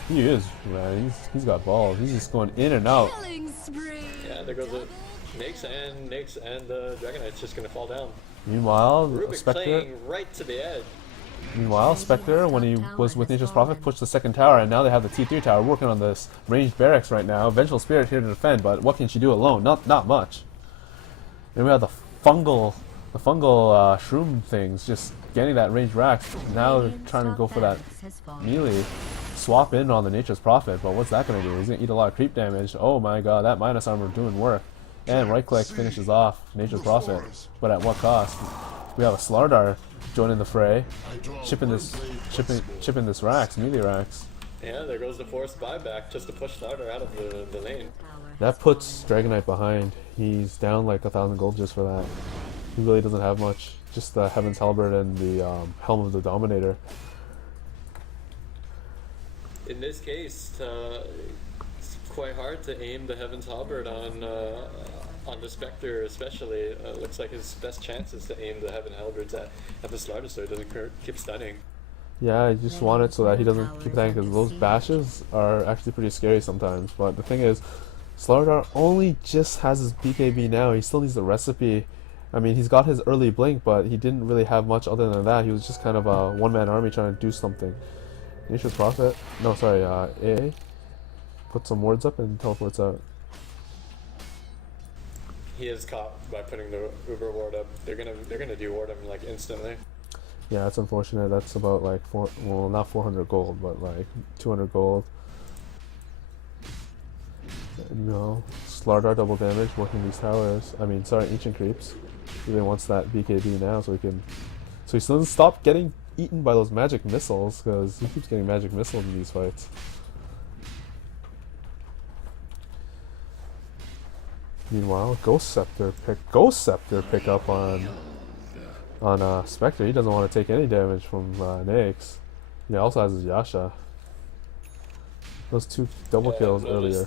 He is, man. He's got balls. He's just going in and out. Yeah, there goes the Nyx and the Dragon Knight's just gonna fall down. Meanwhile, Rubick Spectre. playing right to the edge. Meanwhile, Spectre, when he was with Nature's Prophet, pushed the second tower, and now they have the T3 tower working on this ranged barracks right now. Vengeful Spirit here to defend, but what can she do alone? Not much. And we have the fungal shroom things just getting that ranged rack. Now they're trying to go for that melee swap in on the Nature's Prophet, but what's that going to do? He's going to eat a lot of creep damage. Oh my god, that minus armor doing work. And right click finishes off Nature's Prophet, but at what cost? We have a Slardar joining the fray, chipping this racks, melee racks. Yeah, there goes the forced buyback just to push Slardar out of the lane. That puts Dragon Knight behind. He's down like 1,000 gold just for that. He really doesn't have much. Just the Heaven's Halberd and the Helm of the Dominator. In this case, it's quite hard to aim the Heaven's Halberd on the Spectre especially. Looks like his best chance is to aim the Heaven Halberds at the Slardar so he doesn't keep stunning. Yeah, I just want it so that he doesn't keep attacking, because those bashes are actually pretty scary sometimes. But the thing is, Slardar only just has his BKB now. He still needs the recipe. I mean, he's got his early blink, but he didn't really have much other than that. He was just kind of a one-man army trying to do something. Nature's Prophet. No, sorry, AA. Put some words up and teleports out. He is caught by putting the Uber ward up. They're gonna deward him like instantly. Yeah, that's unfortunate. That's about like not 400 gold, but like 200 gold. No, Slardar double damage working these towers. I mean, sorry, ancient creeps. He really wants that BKB now, so he doesn't stop getting eaten by those magic missiles, because he keeps getting magic missiles in these fights. Meanwhile, Ghost Scepter pick up on Spectre. He doesn't want to take any damage from Nyx. He also has his Yasha. Those two double kills earlier.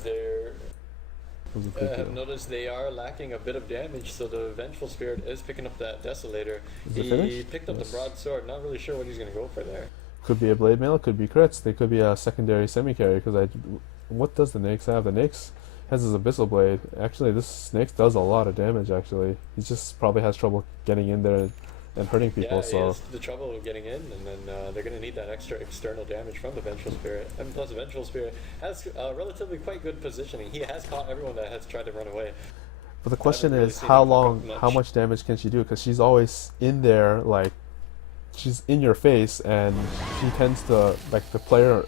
I've noticed they are lacking a bit of damage, so the Vengeful Spirit is picking up that Desolator. He picked up the Broadsword, not really sure what he's going to go for there. Could be a Blade Mail, could be crits. They could be a secondary semi-carry, because what does the Nyx have? The Nyx has his Abyssal Blade. Actually, this Nyx does a lot of damage, actually. He just probably has trouble getting in there and hurting people. Yeah, so he has the trouble of getting in, and then they're going to need that extra external damage from the Vengeful Spirit. And plus, the Vengeful Spirit has relatively quite good positioning. He has caught everyone that has tried to run away. But the question is, how much damage can she do? Because she's always in there, like, she's in your face, and she tends to, like, the player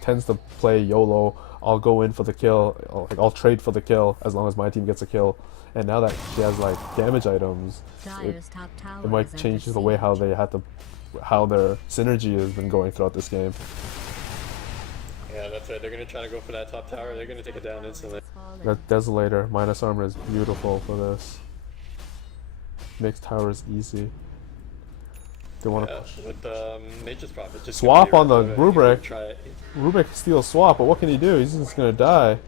tends to play YOLO. I'll go in for the kill, like, I'll trade for the kill as long as my team gets a kill. And now that she has like damage items, it might change the way how their synergy has been going throughout this game. Yeah, that's right. They're going to try to go for that top tower. They're going to take it down instantly. That Desolator minus armor is beautiful for this. Makes towers easy. They want to with Nature's Prophet. Just swap on the Rubick. Try it. Rubick steals swap, but what can he do? He's just gonna die.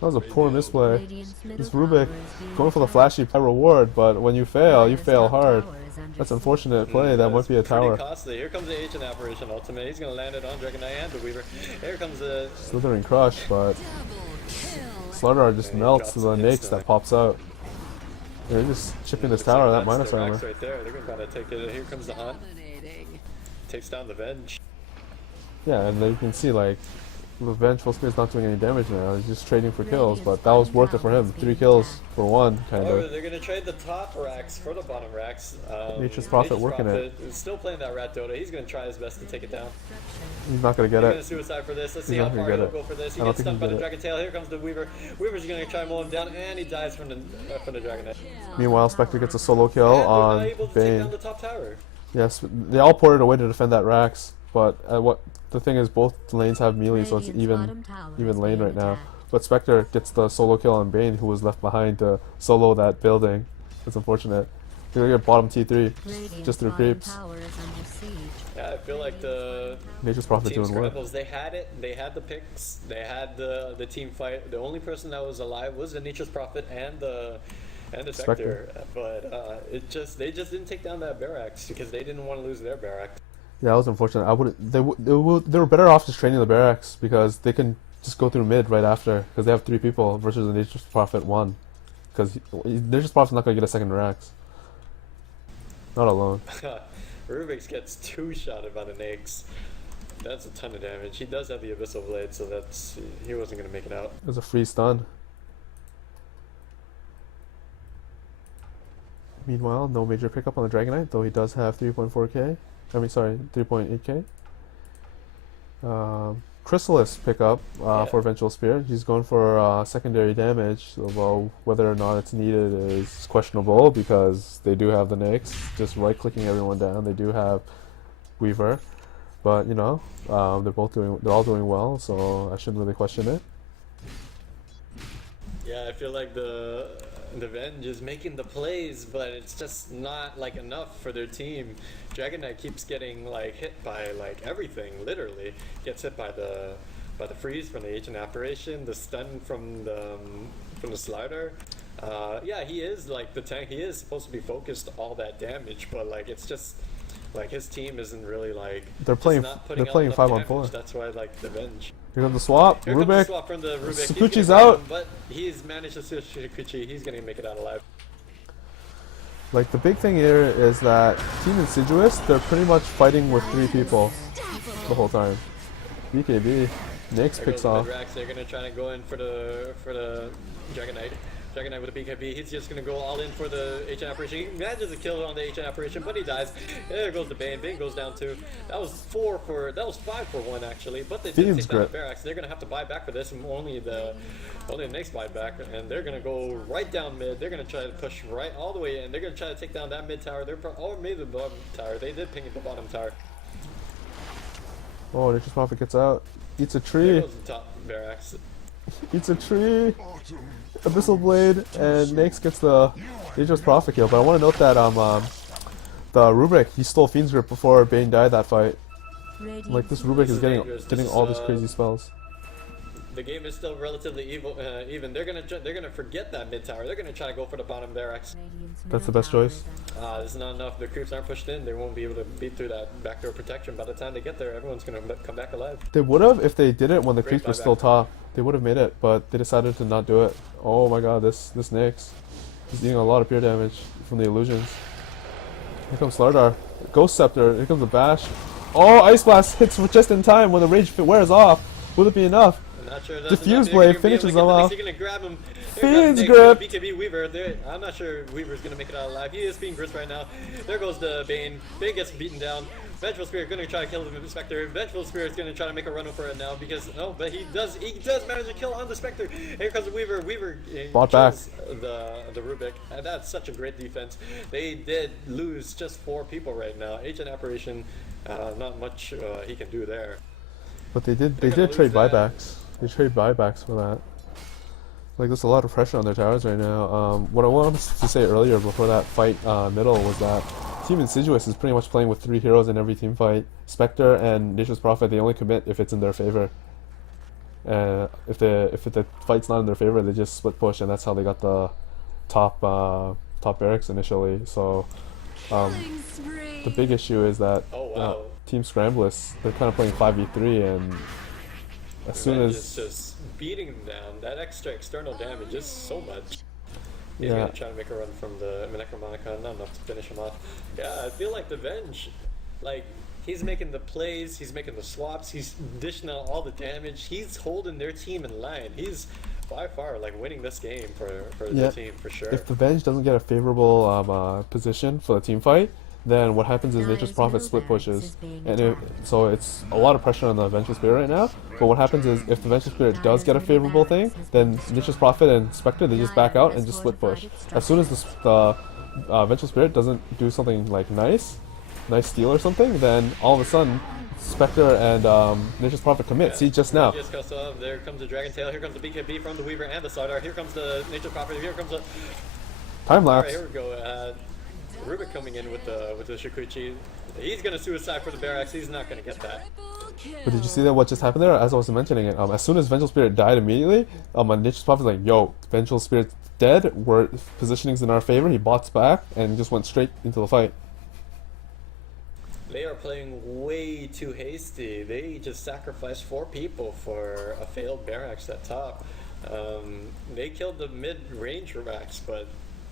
That was a poor misplay. This Rubick going for the flashy reward, but when you fail hard. under That's siege. unfortunate play. That might be a tower. Pretty costly. Here comes the Agent Apparition ultimate. He's gonna land it on Dragon Knight and the Weaver. Here comes the Slithering Crush, but Slardar just And he melts drops the it Nakes instantly. that pops out. They're just chipping this looks like tower, that that's minus the armor. racks right there. They're gonna try to take it. Here comes the Hunt. Takes down the Venge. Yeah, and then you can see like the Vengeful Spear's not doing any damage now. He's just trading for kills, but that was worth it for him. 3 kills for 1, kind However, of. they're gonna trade the top racks for the bottom racks. Nature's Prophet working it. is still playing that rat DotA. He's gonna try his best to take it down. He's not gonna get He's gonna it. suicide for this. Let's see He's how not gonna far get he'll it. go for this. He I don't gets think stunned by he'll the get Dragon Tail. Here comes the Weaver. Weaver's gonna try and mow him down, and he dies from the Dragon Knight. Meanwhile, Spectre gets a solo kill And they're not on able to take down Bane. the top tower. Yes, they all ported away to defend that Rax, but what the thing is, both lanes have melee, so it's even lane right now. But Spectre gets the solo kill on Bane, who was left behind to solo that building. It's unfortunate. They're gonna get bottom T3 just through creeps. Yeah, I feel like the Nature's Prophet Team doing work. Skrambless, they had it. They had the picks. They had the team fight. The only person that was alive was the Nature's Prophet and the Spectre. But they just didn't take down that barracks because they didn't want to lose their barracks. Yeah, that was unfortunate. They were better off just training the barracks because they can just go through mid right after because they have 3 people versus the Nature's Prophet 1. Because Nature's Prophet's not gonna get a second Rax. Not alone. Rubick gets 2-shotted by the Nakes. That's a ton of damage. He does have the Abyssal Blade, so he wasn't gonna make it out. It was a free stun. Meanwhile, no major pickup on the Dragon Knight, though he does have 3.4k. I mean, sorry, 3.8k. Chrysalis pickup for Vengeful Spear. He's going for secondary damage, although whether or not it's needed is questionable because they do have the Nyx, just right-clicking everyone down. They do have Weaver, but you know, they're all doing well, so I shouldn't really question it. Yeah, I feel like the Venge is making the plays, but it's just not like enough for their team. Dragon Knight keeps getting like hit by like everything, literally. Gets hit by the freeze from the Agent Apparition, the stun from the slider. Yeah, he is like the tank. He is supposed to be focused all that damage, but like it's just like his team isn't really like They're playing 5 on 4. That's why like the Venge. Here comes the swap. Here comes the Rubick. swap from the Rubick. Sakuchi's out. But he's managed to switch Sakuchi. He's gonna make it out alive. Like the big thing here is that Team InSidiouS, they're pretty much fighting with 3 people the whole time. BKB, Nyx picks off. They're gonna try to go in for the Dragon Knight. Dragon Knight with a BKB. He's just gonna go all in for the Agent Apparition. He manages to kill on the Agent Apparition, but he dies. There goes the Bane. Bane goes down too. That was 5 for 1 actually. But they did take down the barracks. They're gonna have to buy back for this, and only the next buy back, and they're gonna go right down mid. They're gonna try to push right all the way in. They're gonna try to take down that mid tower. Or maybe the bottom tower. They did ping at the bottom tower. Oh, Nature's Prophet gets out. Eats a There tree. goes the top barracks. Eats a tree. Abyssal Blade, and Nyx gets the Nature's Prophet kill. But I want to note that the Rubick, he stole Fiend's Grip before Bane died that fight. Like this Rubick is getting all these crazy spells. The game is still relatively even. They're gonna forget that mid tower. They're gonna try to go for the bottom barracks. That's the best choice. This is not enough. The creeps aren't pushed in. They won't be able to beat through that backdoor protection. By the time they get there, everyone's gonna come back alive. They would have if they did it when the Great creeps were buyback. still top. They would have made it, but they decided to not do it. Oh my god, this Nyx. He's dealing a lot of pure damage from the illusions. Here comes Slardar. Ghost Scepter. Here comes the bash. Oh, Ice Blast hits just in time when the rage wears off. Will it be enough? Not sure that's Diffuse enough. Blade They're gonna be able finishes to him get the off. Nyx. They're gonna grab him. Fiend's Nyx, Grip. BKB Weaver. I'm not sure Weaver's gonna make it out alive. He is being gripped right now. There goes the Bane. Bane gets beaten down. Vengeful Spirit gonna try to kill the Spectre. Vengeful Spirit's gonna try to make a run for it now because but he does manage to kill on the Spectre. Here comes the Weaver. Weaver Bought back. kills the Rubick. And that's such a great defense. They did lose just 4 people right now. Agent Apparition, not much he can do there. But they did They're gonna trade lose that. buybacks. They trade buybacks for that. Like there's a lot of pressure on their towers right now. What I wanted to say earlier before that fight middle was that Team InSidiouS is pretty much playing with 3 heroes in every team fight. Spectre and Nature's Prophet, they only commit if it's in their favor. If the fight's not in their favor, they just split push, and that's how they got the top barracks initially. So Killing spree. The big issue is that Oh wow. Team Skrambless, they're kind of playing 5v3, and as soon Revenge as is just beating them down. That extra external damage is so much. He's Yeah. gonna try to make a run from the Necromonica, not enough to finish him off. Yeah, I feel like the Venge, like, he's making the plays, he's making the swaps, he's dishing out all the damage, he's holding their team in line. He's by far like winning this game for Yeah. the team for sure. if the Venge doesn't get a favorable position for the team fight, then what happens is Nature's Dyer's Prophet split middle barracks pushes, is being and attacked. so it's a lot of pressure on the Vengeful Spirit right now. But what happens is if the Vengeful Spirit does get a favorable thing, then Nature's Prophet and Spectre, they just back out and just split push. As soon as the Vengeful Spirit doesn't do something like nice steal or something, then all of a sudden Spectre and Nature's Prophet commit. See just now. Just goes up, there comes the Dragon Tail, here comes the BKB from the Weaver and the Sardar, here comes the Nature Prophet, here comes the... Time Alright, lapse. here we go. Rubick coming in with the Shikuchi. He's gonna suicide for the Barracks, he's not gonna get that. But did you see that what just happened there? As I was mentioning it, as soon as Vengeful Spirit died immediately, Nature's Prophet's like, yo, Vengeful Spirit's dead, we're positioning's in our favor, he bots back, and just went straight into the fight. They are playing way too hasty. They just sacrificed 4 people for a failed Barracks at top. They killed the mid-range Barracks, but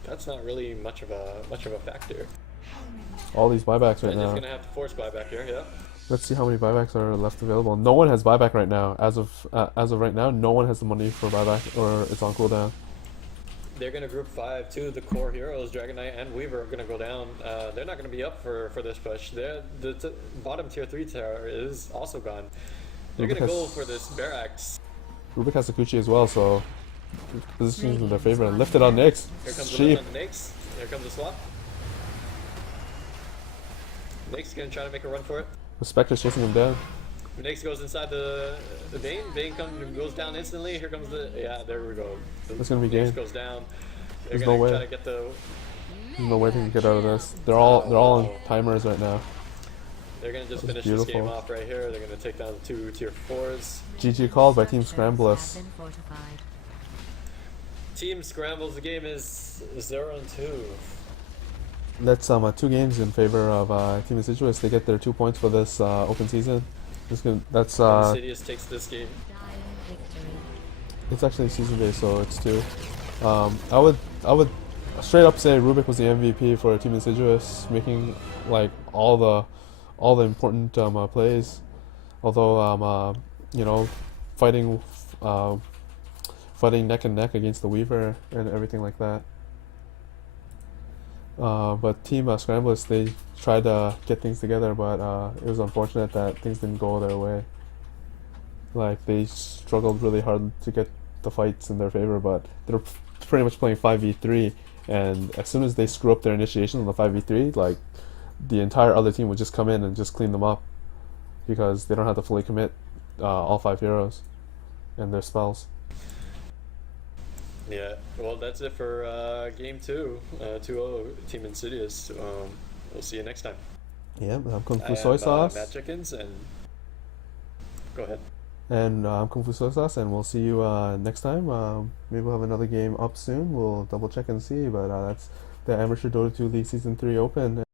that's not really much of a factor. All these buybacks right And just now. gonna have to force buyback here, yeah. Let's see how many buybacks are left available. No one has buyback right now. As of right now, no one has the money for buyback, or it's on cooldown. They're gonna group 5 too. The core heroes, Dragon Knight and Weaver, are gonna go down. They're not gonna be up for this push. The bottom tier 3 tower is also gone. They're Rubick gonna go has- for this Barracks. Rubick has Sakuchi as well, so positioning in their favor. And lifted on Nyx. Here comes the Sheep. lift on the Nyx. Here comes the swap. Nyx gonna try to make a run for it. The Spectre's chasing him down. Nyx goes inside the Bane. Bane goes down instantly. Here comes the there we go. That's gonna be Nyx game. goes down. They're There's gonna no way. try to get the. There's no way they can get out of this. They're all on timers right now. They're gonna just That was finish this game beautiful. off right here. They're gonna take down the 2 tier 4s. GG called by Team Structures Skrambless. have been fortified. Team Scrambles. The game is 0-2. That's 2 games in favor of Team InSidiouS. They get their 2 points for this open season. That's InSidiouS takes this game. Dire victory. it's actually season based, so it's 2. I would straight up say Rubick was the MVP for Team InSidiouS, making like all the important plays. Although fighting neck and neck against the Weaver and everything like that. But Team Skrambless, they tried to get things together, but it was unfortunate that things didn't go their way. Like, they struggled really hard to get the fights in their favor, but they're pretty much playing 5v3, and as soon as they screw up their initiation on the 5v3, like, the entire other team would just come in and just clean them up, because they don't have to fully commit all 5 heroes and their spells. Yeah. Well, that's it for game 2. 2-0 Team InSidiouS. We'll see you next time. Yeah, I'm Kung I Fu am, Soy Sauce. Matt Chickens, and go ahead. And I'm Kung Fu Soy Sauce, and we'll see you next time. Maybe we'll have another game up soon. We'll double check and see, but that's the Amateur Dota 2 League Season 3 Open.